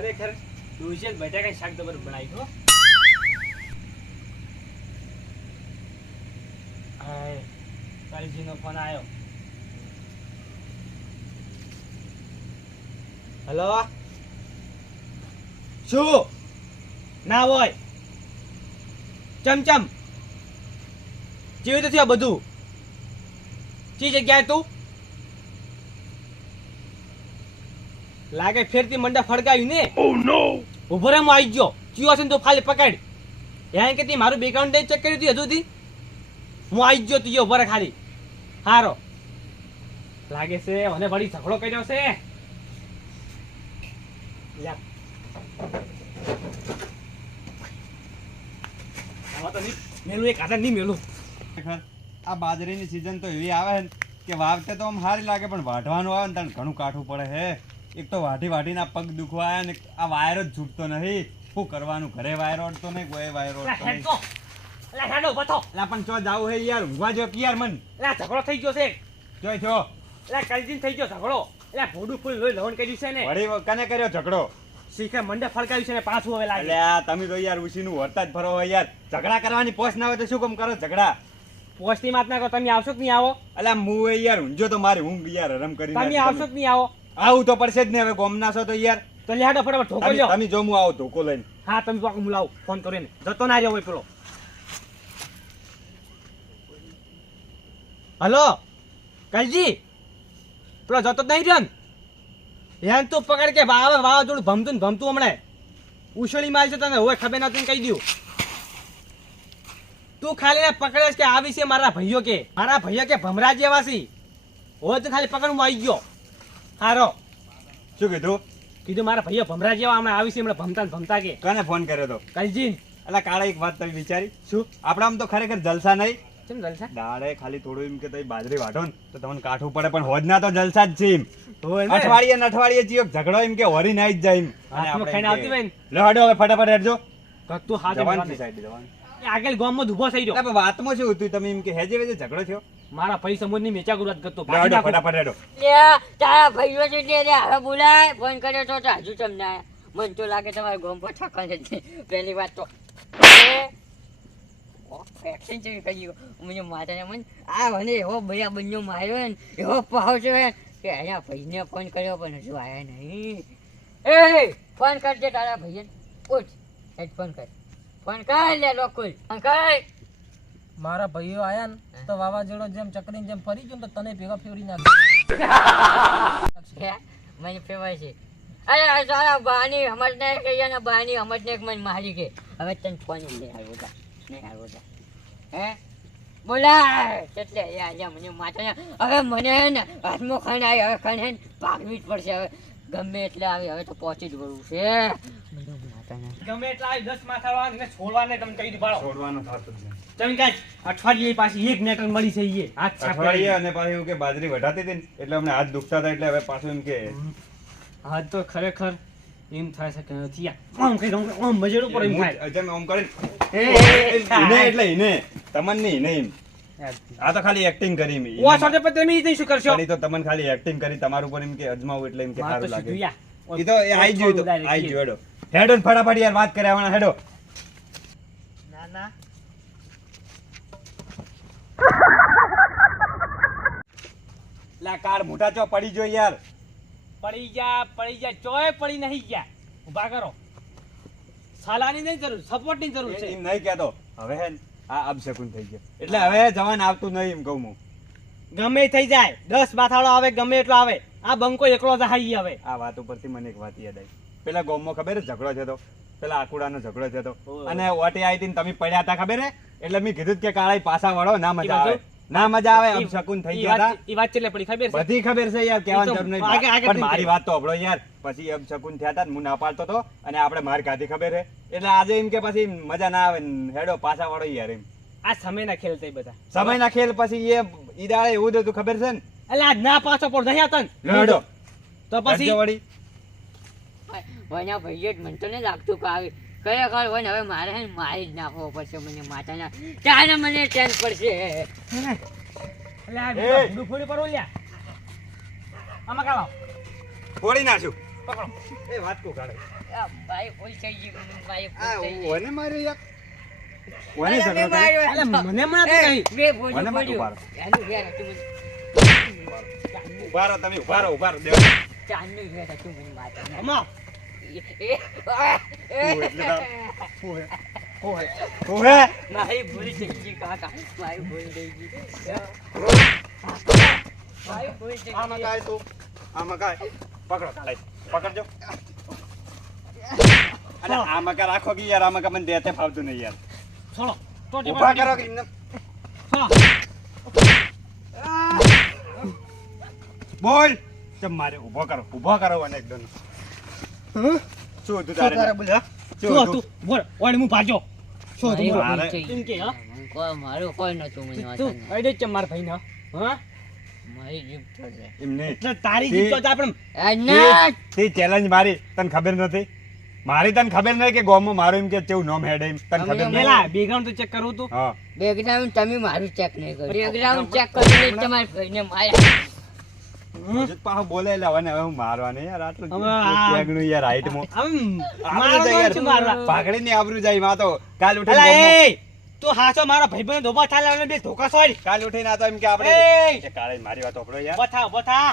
ખરેખર ડોશિયલ બટાકા શાક તો બરાબર બનાવી હો. હાય કાલજીનો ફોન આવ્યો. હેલો શું ના હોય ચમચમ જેવી તો થયું બધું ચી જગ્યાએ તું લાગે ફેરથી મંડા ફડકાયું ને. ઓહ નો ઉભો રે હું આવી ગયો. ચિયો છે ને તો ખાલી પકડ યાર કે તે મારું બેકગ્રાઉન્ડ ચેક કર્યું હતું હજુથી હું આવી ગયો તું ઉભો રે ખાલી. હારો લાગે છે મને વળી ઝઘડો કર્યો છે. લ્યા આવા તો નહીં મેલું એક આધાર નહીં મેલું. આ બાજરીની સીઝન તો એવી આવે ને કે વાવતે તો આમ સારી લાગે પણ વાઢવાનું આવે ને તને ઘણું કાઠું પડે હે. એક તો વાઢીના પગ દુખવા આવ્યા ને આ વાયરો જ છૂટતો નથી. શું કરવાનું ઘરે વાયરો અડતો નહીં કોઈ વાયરો અડતો નહીં. પણ ચો જાવું હે યાર ઊંઘવા જો યાર મન ઝઘડો થઈ ગયો છે. જોઈ છો કલજીન થઈ ગયો ઝઘડો. ભોડું ફૂલ લોહી લવણ કર્યું છે ને વળી કને કર્યો ઝઘડો. શીખે મંડે ફળકાવ્યું છે ને પાછું હવે લાગે. અલ્યા તમે તો યાર ઉસીનું વરતા જ ફરો હોય યાર. ઝઘડા કરવાની પોસ ના હોય તો શું કામ કરો ઝઘડા. પોસ્ટની વાત ના કરો. તમે આવશો કે નહીં આવો? અલ્યા હું યાર ઊંઝો તો મારી ઊંઘ યાર હરમ કરી તમે આવશો કે નહીં આવો? આવું તો પડશે જ ને હવે ગોમના છો તો યાર. તો લેડો ફટાફટ ધોકો લ્યો. તમે જો હું આવો ધોકો લઈને. હા તમે પાકું મુલાવ ફોન કરીને જતો ના રહ્યો હોય પેલો. હલો કલજી પેલો જતો જ નહીં રહ્યો ને યાર તું પકડ કે વાવાઝોડું ભમતું ને ભમતું હમણાં ઉછળી મારી છે તને હવે ખબર નથી કહી દઉં. તું ખાલી પકડે કે આવી છે મારા ભાઈઓ કે ભમરા જેવા છે હોય તો ખાલી પકડ હું આવી ગયો. હારો શું કીધું મારા ભાઈઓ ભમરા જેવા હમણાં આવી છે હમણાં ભમતા કે કને ફોન કર્યો તો? કલજી. એટલે કાળા એક વાત તમે વિચારી શું આપડા આમ તો ખરેખર જલસા નહીં. કેમ જલસા? દાડે ખાલી થોડું એમ કે તમે બાજરી વાઢો ને તો તમને કાઠું પડે પણ હોજના તો જલસા જ છે એમ. હોય ને? અઠવાડિયે ચિયો ઝઘડો એમ કે વરી નાઈ જ જાય એમ. હાથમાં ખાઈને આવતી હોય ને. લે હડો હવે ફટાફટ હેડજો. તું હાથ જવાન સાઈડ જવાન. આગળ ગામમાં ઊભો થઈ રહ્યો. એટલે વાતમાં શું હતું તમે એમ કે હેજે વેજે ઝઘડો થયો? મારા ભાઈ સમોદની મેચા ગુરાત કરતો. લે હડો ફટાફટ હેડો. તારા ભાઈઓ છે એટલે હવે બોલાય ફોન કર્યો તો હજુ તમને આયા. મને તો લાગે તમારે ગોમ પર ઠકાણ જ નહીં. પહેલી વાત તો એક્શન જેવી કરી મને માતાને મને આ મને એવો ભૈયા બંને માર્યો ને એવો પાવ છે કે એના ભાઈને ફોન કર્યો પણ હજુ આવ્યા નહીં. એ ફોન કરજે તારા ભાઈને. ઉઠ હેડ ફોન કર લે લોકો ફોન કર. મારા ભાઈઓ આયા ને તો વાવાઝોડો જેમ ચકરીની જેમ ફરી ગયો ને તો તને ભેગા ફેવરી નાખે. મને ફેવાય છે. અરે સારા બાની સમજને કહીએ બાની સમજને મને મારી કે હવે તને ફોન નહીં આવ્યો હે બોલાય એટલે યાર મને માથા હવે મને ને હાથમાં ખાંડ આવી હવે ખાંડ ભાગવી જ પડશે હવે ગમે એટલે આવી હવે તો પહોંચી જ વળવું છે. ગમે એટલા 10 માથાવાળા ને છોડવાને તમે કહી દીધું બાળો. છોડવાનું થતું જ નહીં. તમે કાંઈ અઠવાડિયે પાછી એક નેટર મળી છે ઈ હાથ છાપ અઠવાડિયે અને પાછું એવું કે બાજરી વઢાતી હતી ને એટલે અમને હાથ દુખતા હતા એટલે હવે પાછું એમ કે હાથ તો ખરેખર એમ થાય છે કે નથી આમ કઈ આમ મજેડું પર એમ થાય. જેમ આમ કરીને ઈને એટલે ઈને તમને નહીં એમ. આ તો ખાલી એક્ટિંગ કરી મી. ઓ સોટે પર તમે ઈ શું કરશો? તો તમને ખાલી એક્ટિંગ કરી તમારું ઉપર એમ કે અજમાવું એટલે એમ કે માર તો સારું સીધું લાગે. યા. ઈ તો એ આઈ જોઈ તો આઈ જોઈ હેડો હેડો ને ફટાફટ યાર વાત કરે આવવાના હેડો. ના લા કાર મોટા ચો પડી જો યાર. પડી જા ચોય પડી નહીં ગયા. ઊભા કરો. સાલાની નહીં જરૂર સપોર્ટની જરૂર છે. એમ નહીં કહેતો હવે હે ને આ અબશકુન થઈ ગયો એટલે હવે જવાન આવતું નહીં એમ કહું હું. ગમે થઈ જાય 10 માથાળો આવે ગમે એટલો આવે આ બંકો એકલો જ હાઈ હવે. આ વાત ઉપરથી મને એક વાત યાદ આવી. પેલા ગામમાં ખબર છે ઝઘડો થયો પેલા આકુડાનો ઝઘડો થયો અને ઓટી આવી હતી તમે પડ્યા હતા ખબર હે એટલે મેં કીધું કે કાળા પાછા વળો ના મજા આવે અબશકુન થઈ ગયા હતા. ઈ વાત ચલે પડી ખબર છે? બધી ખબર છે યાર કહેવાની જરૂર નહીં આગળ પણ મારી વાત તો હબળો યાર. પછી અબશકુન થયા હતા હું ના પાડતો હતો અને આપણે માર ખાધી ખબર હે એટલે આજે એમ કે પછી મજા ના આવે હેડો પાછા વળો યાર એમ. આ સમયના ખેલ થઈ બધા. સમયના ખેલ પછી એ ઈદાળે એવું હતું ખબર છે ને એટલે આ ના પાછો પર દહ્યા તન હેડો તો પછી વળી વના ભાઈઓ જ મને તો નહીં લાગતું કે આવી ખરેખર વન હવે મારે હે ને મારી જ નાખવો પડશે મને માતાના ત્યારે મને ટેન્સ પડશે. એટલે આ ભૂડું ફોડી પર ઓલ્યા આમાં કાલો ફોડી નાખ્યું. એ વાત કો કાઢે આ ભાઈ ભૂલ થઈ ગઈ ભાઈ આ ભૂલ થઈ ગઈ ઓને માર્યો યાર ઓને અરે, ઝઘડો મેં કર્યો? માર્યો. અલે મને માં તો કહી બે ભૂલ મને માં પડ્યું. ઉભા રહો. ચાંદનું ઘેર હતું મને. ઉભા રહો તમે ઉભા રહો દેવ ચાંદનું ઘેર હતું મને માતા. અમા ઓહે મારી ભૂલ થઈ ગઈ કાકા મારી ભૂલ થઈ ગઈ મારી ભૂલ થઈ આમાં ગઈ કાય તું આમાં કાય પકડો કાલે પકડજો અરે આમાં કા રાખો કે યાર આમાં કા મને દેતે ફાવતું નહીં યાર છોડો ટોટી ઉભા કરો કે એમને છોડો બોલ ચમ મારે ઉભો કરો અને એકદમ શું હતું તારે બોલ્યા શું શું હતું? હતું બોલ ઓય હું ભાજો શું હતું મારી બોલ. ભૂલ મારે- થઈ એમ કે ગઈ હા મારું કોઈ નતું મને તું વાંચવાનું. અડે છે માર ભાઈ ના હા મારી જીભ થશે એમને એટલે તારી જીત તો આપણે તે ચેલેન્જ મારી તને ખબર નથી મારી તને ખબર નહીં કે ગોમમાં મારું એમ કે કેવું નામ હેડ એમ તને ખબર નહીં પેલા બેકગ્રાઉન્ડ તો ચેક કરવું તું હા બેકગ્રાઉન્ડ તમે મારું ચેક નહીં કર્યું બેકગ્રાઉન્ડ ચેક કરીને તમારા ભાઈને માર્યા હજુ પાછું બોલે એટલે હવે ને હવે હું મારવા નહીં યાર આટલું હવે આ- ત્યાગનું યાર હાઈટમાં આમ આબરૂ મારો જાય કોણ છે મારવા યાર પાઘડીની આબરૂ જાય માં તો કાલ અલા ઉઠીને એ તું હાચો મારા ભાઈબંધ ધોબા થાલે અને બે ધોકા સોરી કાલ ઉઠીને આ તો એમ કે આપણે એય! એ કાળે મારી વાત ઓપડો યાર બથા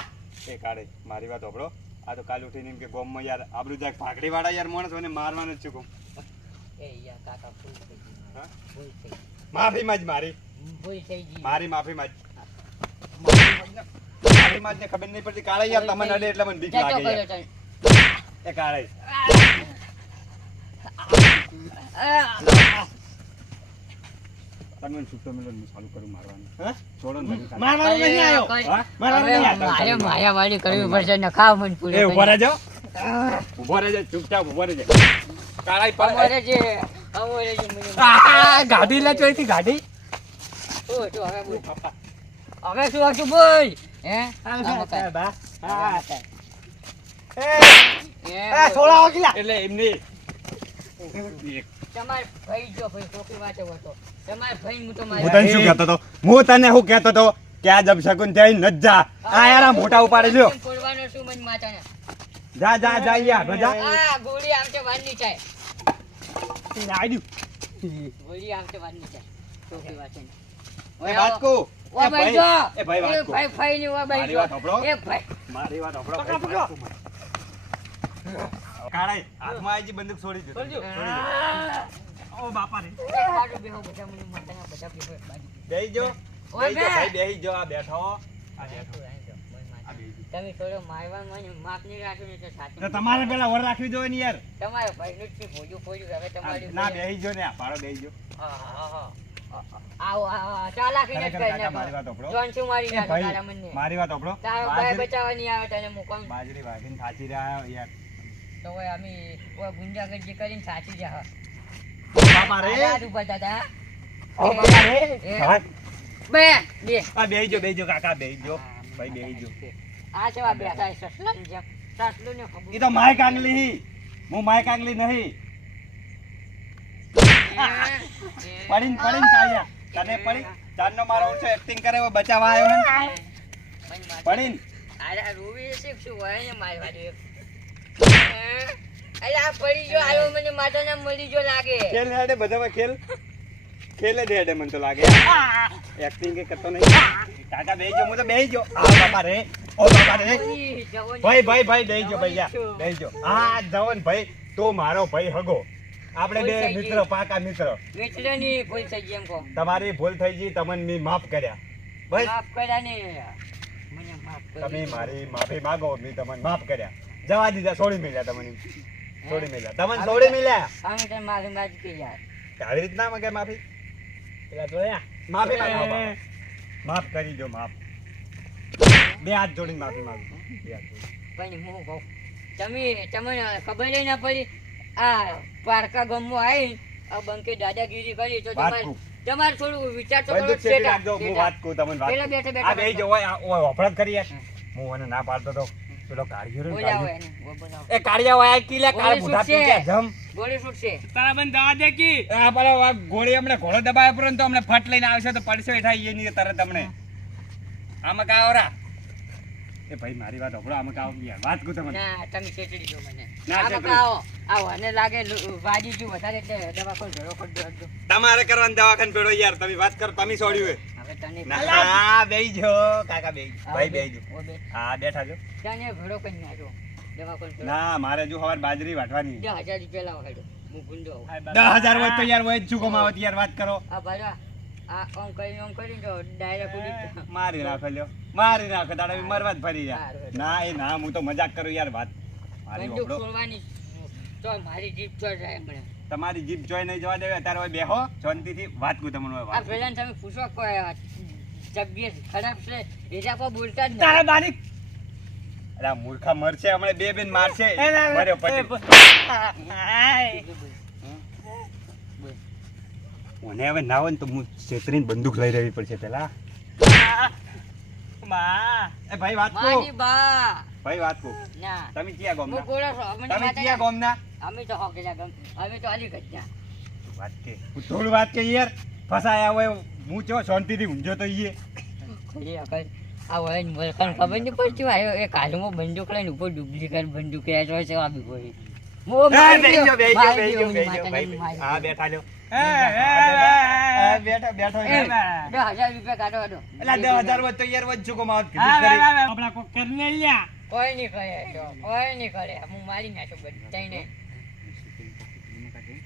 એ કાળે મારી વાત ઓપડો આ તો કાલ ઉઠીને એમ કે ગોમમાં યાર આબરૂ જાય પાઘડી વાળા યાર માણસ મને મારવાનું જ છું કહું. એ યાર કાકા ભૂલ થઈ ગઈ હા? ભૂલ થઈ ગઈ માફી માં જ મારી ભૂલ થઈ ગઈ મારી માફી માં જ માફી માં જ ને ખબર નહીં પડતી કાળે યાર તમને અડે એટલે મને બીક જતો લાગે કર્યો યાર તને. એ કાળે તમે છૂટો મેલો હું ચાલુ કરું મારવાનું હા? છોડો ને તમે કાલે. મારવાનો નહીં આવ્યો હા? મારવાનો નહીં આવ્યો મારે માયામારી કરવી પડશે ને ખાવ મને પૂરો એ ઉભો કરી. રહેજો ઉભો રહેજો ચૂપચાપ ઉભો રહેજો કાળાઈ પર અમારે જે અમારે જે મને ગાડી લે ચોઈથી ગાડી શું હતું હવે બોલ હવે શું હતું બોલ હે હા, આમાં કાંઈ. બા. આમાં હા. કાંઈ. એ હે, છોડાવો કિલા એટલે એમની તમાર ભાઈ જો ભાઈ કોકી વાતે હતો તમાર ભાઈ હું તો હું મારી તને શું કહેતો હતો હું તને શું કહેતો હતો કે આ જબ શકુન ત્યાં ન જા આ યાર આ મોટા ઉપાડે લ્યો ફોડવાનો શું મને માતાને જા જા જા યાર જા આ ગોળી આમ છે વારની ચાય આડ્યું ગોળી આમ છે વારની ચાય કોકી વાતે એ વાત કો ઓ ભાઈ જો એ ભાઈ વાત કો ભાઈ ભાઈ ની ઓ ભાઈ મારી જો વાત સાંભળો. એ ભાઈ મારી વાત સાંભળો પકડો, પકડો. કાળાઈ હાથમાં આજી બંદૂક છોડી દે છોડી દો. દે ઓ બાપા રે કાઢો બેહો બધા મને માતાના બધા બેહો બાજુ બેહી જો ઓય બેહી જો બે. ભાઈ બેહી જો આ બેઠો આ બેઠો આ બેહી જો. તમે થોડો મારવા મને માફ નહીં રાખ્યું ને તો સાચું તો તમારે પેલા વર રાખવી જોઈએ ને યાર તમારે ભાઈનું જ ફોડ્યું ફોડ્યું હવે તમારી ના બેહી જો ને આ પાડો બેહી જો આવો ચાલાકી નથી ખરેખર કરી કાકા મારી વાત નાખો સાંભળો. જોન શું મારી એ નાખો ભાઈ, તારા મને મારી વાત સાંભળો. તારો ભાઈ બાજરી- બચાવવા નહીં આવે તને મૂકો બાજરી વાગીને થાચી રહ્યા યાર તો ઓય અમે ઓય ગુંજાગર્દી કરીને સાચી જા બાપા રે હાથ ઉપર દાદા ઓ બાપા રે એ. હા. બે બે આ બેહી જો કાકા બેહી જો ભાઈ બેહી જો આ છે બેઠા છે સસલાની જેમ સસલું ને ખબર ઈ તો માય કાંગલી હી હું માય કાંગલી નહીં પડીન કાયા તને પડી ચાંદનો મારો ઓછો એક્ટિંગ કરે એવો બચાવવા આવ્યો હે પડીન અરે રૂવી છે શું હોય ને મારી વાડી અરે આ પડી જો આવ્યો મને માતાના મળી જો લાગે ખેલ હેડે બધામાં ખેલે દે હેડે મને તો લાગે એક્ટિંગ કે કરતો નહીં કાકા બેહી જો હું તો બેહી જો આ બાપા રે ઓ બાપા રે ભાઈ બેહી જો ભાઈ જા બેહી જો આ જવન ભાઈ તો મારો ભાઈ હગો આપણે બે કોઈ થઈ મિત્ર પાકા મિત્ર મિત્રની ભૂલ થઈ ગઈ એમ કહો તમારી ભૂલ થઈ ગઈ તમને મેં માફ કર્યા બસ માફ કર્યા ને મને માફ તમે કરી મારી માફી માંગો મેં તમને માફ કર્યા જવા દીધા છોડી મેલ્યા તમને છોડી મેલ્યા તમને છોડી મેલ્યા અમે તને મારી માજી કે યાર આવી રીતના માંગે માફી પેલા જોયા માફી માંગો બાપા. માફ કરી દો માફ બે હાથ જોડીને માફી માંગુ બે હાથ જોડીને. પણ હું કહું તમને ખબર ય ના પડી આ પારકા ગામમાં આવી આ બંકે દાદાગીરી કરી તો વાત તમારે કહું. તમારે થોડું વિચાર તો બંદૂક કરો છેટી શેઠા, રાખજો, હું શેઠા. વાત કહું તમને વાત પેલા કહું. બેઠા બેઠા આ બેહી જો, ઓય, ઓય, વફળત કરી યાર. હું એને ના પાડતો તો પેલો કાળિયો રહ્યો ને, બોલાવો કાળિયો. એને, બોલાવો. એ કાળિયા વાય કિલા કાળ ગોળી બુઢા છૂટશે. પી ગયા, જમ. ગોળી છૂટશે તારા બંધ દવા દે કી આ પેલો આ ગોળી હમણાં ઘોડો દબાવ્યો પર તો હમણાં ફટ લઈને આવશે તો પડશે થાય એની તરત હમણે આમાં કા આવરા એ ભાઈ મારી વાત સાંભળો, આમાં કાવ યાર વાત કહું તમને. ના તમે છેતરી દો મને ના, આમાં છેતરી. આવો મને લાગે વાજી ગયું વધારે એટલે દવાખાને ભેળો કરી દો તમારે કરવાનું દવાખાને પેડો યાર, તમે વાત કરો, તમે છોડ્યું હવે તને ના બેહીજો કાકા, બેહીજો ભાઈ, બેહીજો. ઓ બે હા બેઠા છો. તને ભેળો કરી નાખ્યો દવાખાને ભેળો ના મારે જો સવાર બાજરી વાટવાની. 10,000 રૂપિયા લાવો હેડો હું ગુંડો આવું. 10,000 હોય તો યાર હોય જ શું કમાવત યાર, વાત કરો. આ ભાઈ આ આમ કરીને તો ડાયરેક્ટ ઉડી મારી નાખો લ્યો, મારી નાખો તારે મરવા જ ફરી યાર. સારું. ના એ ના, હું તો મજાક કરું યાર, વાત મારી બંદૂક વાપરો. છોડવાની તો મારી જીભ ચોર જાય હમણાં તમારી જીભ જોઈ નહીં જવા દેવે, અત્યારે હોય બેહો શાંતિથી વાત કહું તમને હોય આ વાત. પેલા તમે પૂછો કોઈ તબિયત ખરાબ છે બીજા કોઈ બોલતા જ તારા નહીં બાની અરે આ મૂર્ખા મરશે હમણાં, બે બેન મારશે મર્યો પછી. મને હવે ના હોય ને તો હું છેતરીને બંદૂક લઈ રહેવી પડશે પેલા. એ ભાઈ વાત કહો, મારી બા ભાઈ વાત કહો. ના તમે ક્યાં હું ગામના? બોલો છો અમને તમે માતા ક્યાં ગામના? અમે તો હોકેલા ગમ અમે તો અલીગઢના વાત કે થોડું વાત કે યાર, ફસાયા હોય હું ચો શાંતિથી ઊંઝો તો ઈએ. ખરી અકલ આ હોય ને મને ખબર નહીં પડતી હોય એ કાઢમાં બંદૂક લઈને ઉપર ડુપ્લિકેટ બંદૂક આવ્યો છે આ બી કોઈ બેહજો, બેહજો, બેહજો, બેહજો, ભાઈ. હા બેઠા લ્યો. બેઠો બેઠો. 10,000 રૂપિયા કાઢો હતો એલા 10,000 હોય તો યાર વચ ચૂકો માવત કીધું ખરી. આપણા કોક કરને લ્યા કોઈ નહીં કરે તો કોઈ નહીં કરે હું મારી નાખ્યો બધાને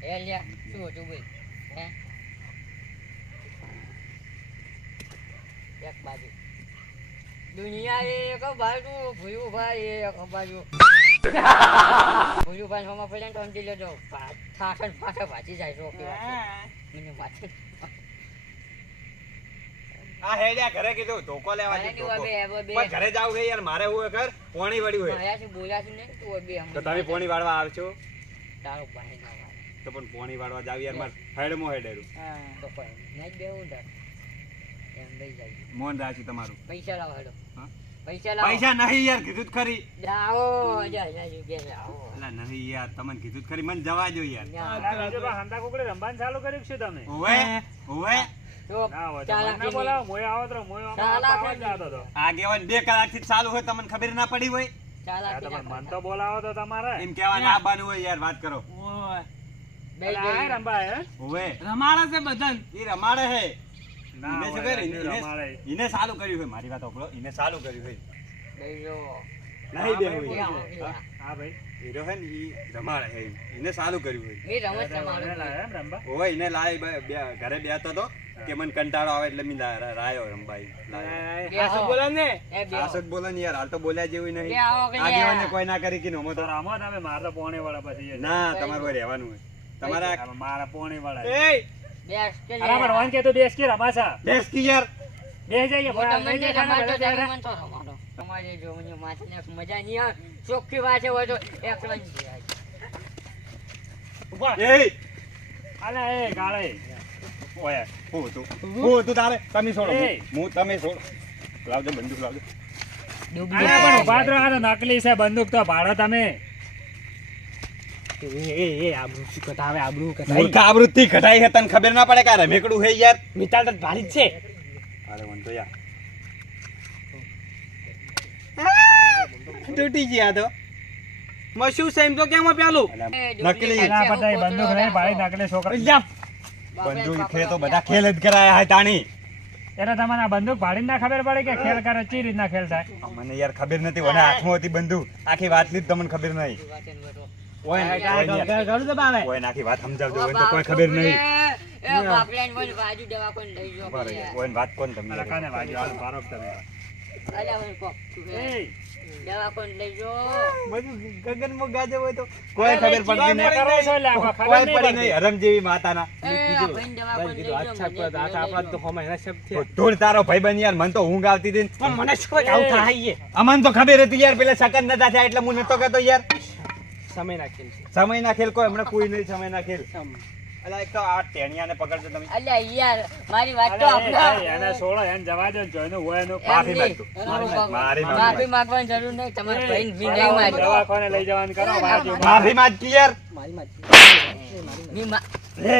એ લ્યા શું હતું ભાઈ હે એક બાજુ દુનિયા એક બાજુ ભૂયું ભાઈ એક બાજુ ભૂયું ભાઈ હોમાં પડ્યા ને તો સમજી લેજો ઠાઠણ ફાઠા ભાજી જાય છો કે વાત છે. મને માથે આ હેડ્યા ઘરે કીધું ધોકો લેવા ઘરે જઈ ની ધોકો. હવે બે પણ ઘરે જાવ છે યાર, મારે હું ઘર પોણી વળ્યું હોય માયાથી બોલાતું નહીં તું બે તો તમે પોણી વાળવા આવશો તારો ભાઈ ના વાળે. તો પણ પોણી વાળવા જાવ યાર, માર હેડમો હેડેરું તો કોઈ નહીં બેવું ડર એમ લઈ જાય મોન રાખ્યું તમારું. પૈસા લાવો હેડો હા? પૈસા લાવો પૈસા નહીં યાર, કીધું જ ખરી. લાવો 10,000 રૂપિયા લાવો અલા નહીં યાર, તમને કીધું જ ખરી, મને જવા દો યાર. ઓવે ઓવે તો ચાલાકી આગેવાન 2 કલાકથી જ ચાલુ હોય, તમને ખબર ના પડી હોય એમ કહેવાનું આવવાનું હોય યાર, વાત કરો. ઓવે રમાડે છે બધાને ઈ રમાડે હે. ઈને શું કરે? ઈને ચાલુ કર્યું હોય, મારી વાત સાંભળો, ઈને ચાલુ કર્યું હોય. નહીં બેહું હોય. હીરો હે ને ઈ રમાડે હે, ઈને ચાલુ કર્યું હોય. ઓવે ઈને લાય ઘરે બેહતો તો કે મને કંટાળો આવે એટલે મેં રાયો રંબાઈ લાયો. શું બોલે ને આસ જ બોલે ને યાર, હાલ તો બોલ્યા જેવું નહીં. આવો કે આગેવાને કોઈ ના કરી કે નમો તો ના, તમારે કોઈ રહેવાનું હોય. તમારા દેશ કી યાર. તમારે જો મને માથાને મજા નહીં આવે ચોખ્ખી વાત હોય તો એકલો જ જાય. ઉભા એ ઓય હું તું તારે તમે છોડો, હું તમે છોડો. લાવજો બંદૂક લાવજો. નકલી છે બંદૂક તો ભાડો તમે આબરૂ શું કટાવે આબરૂ મૂર્ખા આવૃત્તિ ઘટાઈ છે, તને ખબર ના પડે કે આ રમેકડું હે યાર. મિતાલ તો ભારી જ છે અરે વન તો યાર તૂટી ગયા તો. મશું છે એમ તો કેમ પેલું નકલી બંદૂક નહીં ભાઈ નકલી છોકરા જા બંદૂક છે તો બધા ખેલ જ કરાયા હે તાણી. એટલે તમને આ બંદૂક ભાડી ના ખબર પડે કે ખેલ કરે ચી રીતના ખેલ થાય મને યાર ખબર નથી, મને હાથમાં હતી બંદૂક, આખી વાત ની તમને ખબર નહીં. ઓય ઘણું તો ભાવે ઓય આખી વાત સમજાવજો, ઓય તો કોઈ ખબર નહીં. એ બાપલાને બોલ બાજુ દવાખાને લઈ જાઓ બરાબર, ઓય વાત કોણ તમને? કાને વાગ્યો હાલ મારો તમે અલ્યા મને કોક દવાખાને લઈ જાઓ ગગન માં ગાજે હોય તો કોઈ ખબર પડતી નહીં. કરો છો લે આખા ખબર કોઈ નહીં પડી પડતી નહીં, હરમ જેવી માતાના. એ આ ભાઈને દવાખાને લઈ જાઓ આપણા તો હમણાં એના શબ્દ છે ધૂળ તારો ભાઈબંધ યાર, મને તો ઊંઘ આવતી હતી. પણ મને શું આવું થાય અમન તો ખબર હતી યાર, પેલા સકન નતા થયા એટલે હું નતો કહેતો યાર. સમય નાખેલ છે સમય ના ખેલ કોઈ હમણાં કોઈ નહીં, સમય ના ખેલ. અલા એક તો આ ટેણિયાને પકડજો તમે. અલ્યા યાર મારી વાત તો એને છોડો એને જવા દો જોઈને હોય એનું માફી માંગતો. મારી માફી માંગવાની જરૂર નહીં તમારે ભાઈ નહીં મારી દવાખાને લઈ જવાનું કરો બાજુ માફી માંગતી યાર. મારી માં મી મા લે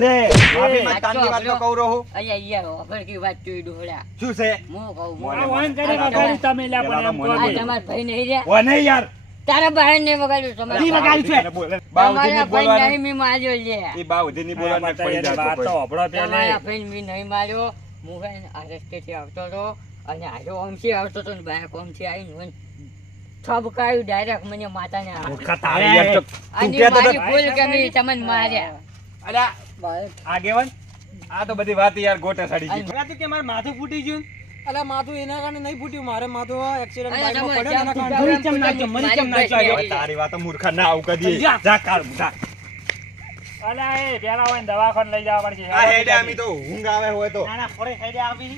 લે માફી માં તાનની વાત તો કહું રહું અલ્યા યાર ઓફર કી વાત તું ડોળા શું છે હું કહું મોને હું કરે વગાડી તમે લ્યા પણ એમ કહો. આ તમાર ભાઈ નહીં રે ઓને યાર તારા ભાઈ ને વગાડ્યું તમારે ઈ વગાડ્યું છે. તમારા ભાઈ નહીં મી માર્યો લે એ બા ઉધી ની બોલવાનું બતાવી એની વાત તો હોભળો પહેલે. તમારા ભાઈ મી નહીં માર્યો હું હે ને આ રસ્તેથી આવતો હતો અને આજો ઓમથી આવતો હતો ને બાઈક ઓમથી આવીને મને ઠબકાયું ડાયરેક્ટ મને માતાને આ. મૂર્ખા તારી યાર તો તું આની કહેતો તો મારી ભૂલ કે મેં તમને માર્યા અલ્યા આગેવાન આ તો બધી વાત યાર ગોટે સડી ગઈ હમણાં તો કે મારું માથું ફૂટી ગયું અલા માથું એના કારણે નહીં ફૂટ્યું, મારે માથું એક્સિડન્ટ અલા, બાઇકમાં તમે પડ્યો ને એના જામ કારણે. મને કેમ નાખ્યો? મને કેમ નાખ્યો? હવે તારી વાત મૂર્ખા ના આવું કદી જા. જા કાળ મુઠા અલ્યા એ પેલા હોય ને દવાખાને લઈ જવા પડશે. આ હેડે આમી તો ઊંઘ આવે હોય તો નાના ફોડે હેડે આવી